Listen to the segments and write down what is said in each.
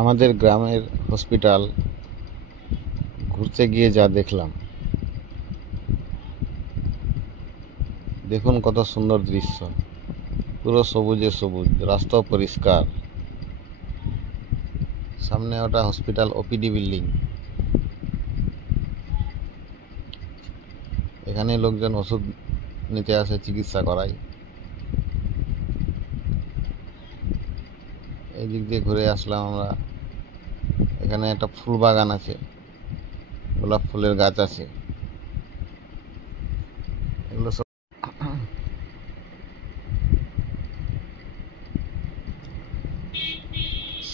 আমাদের গ্রামের হসপিটাল ঘুরতে গিয়ে যা দেখলাম, দেখুন কত সুন্দর দৃশ্য। পুরো সবুজে সবুজ, রাস্তা পরিষ্কার। সামনে ওটা হসপিটাল ওপিডি বিল্ডিং। এখানে লোকজন ওষুধ নিতে আসে, চিকিৎসা করায়। এই দিক দিয়ে ঘুরে আসলাম আমরা। এখানে একটা ফুল বাগান আছে, গোলাপ ফুলের গাছ আছে। এগুলো সব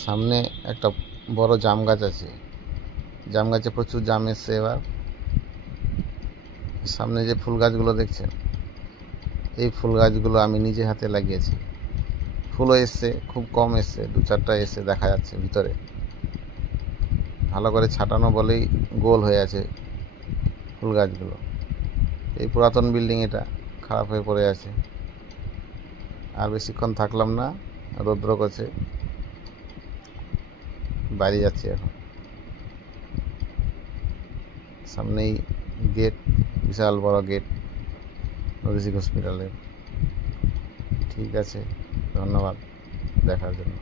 সামনে একটা বড় জাম গাছ আছে। জাম গাছে প্রচুর জাম এসছে এবার। সামনে যে ফুল গাছগুলো দেখছেন, এই ফুল গাছগুলো আমি নিজে হাতে লাগিয়েছি। ফুলও এসছে, খুব কম এসছে, 2-4টা এসে দেখা যাচ্ছে ভিতরে। ভালো করে ছাটানো বলেই গোল হয়ে আছে ফুল গাছগুলো। এই পুরাতন বিল্ডিং এটা খারাপ হয়ে পড়ে আছে। আর বেশিক্ষণ থাকলাম না, রৌদ্র করছে, বাইরে যাচ্ছি এখন। সামনেই গেট, বিশাল বড় গেট নরিসিক হসপিটালের। ঠিক আছে, ধন্যবাদ দেখার জন্য।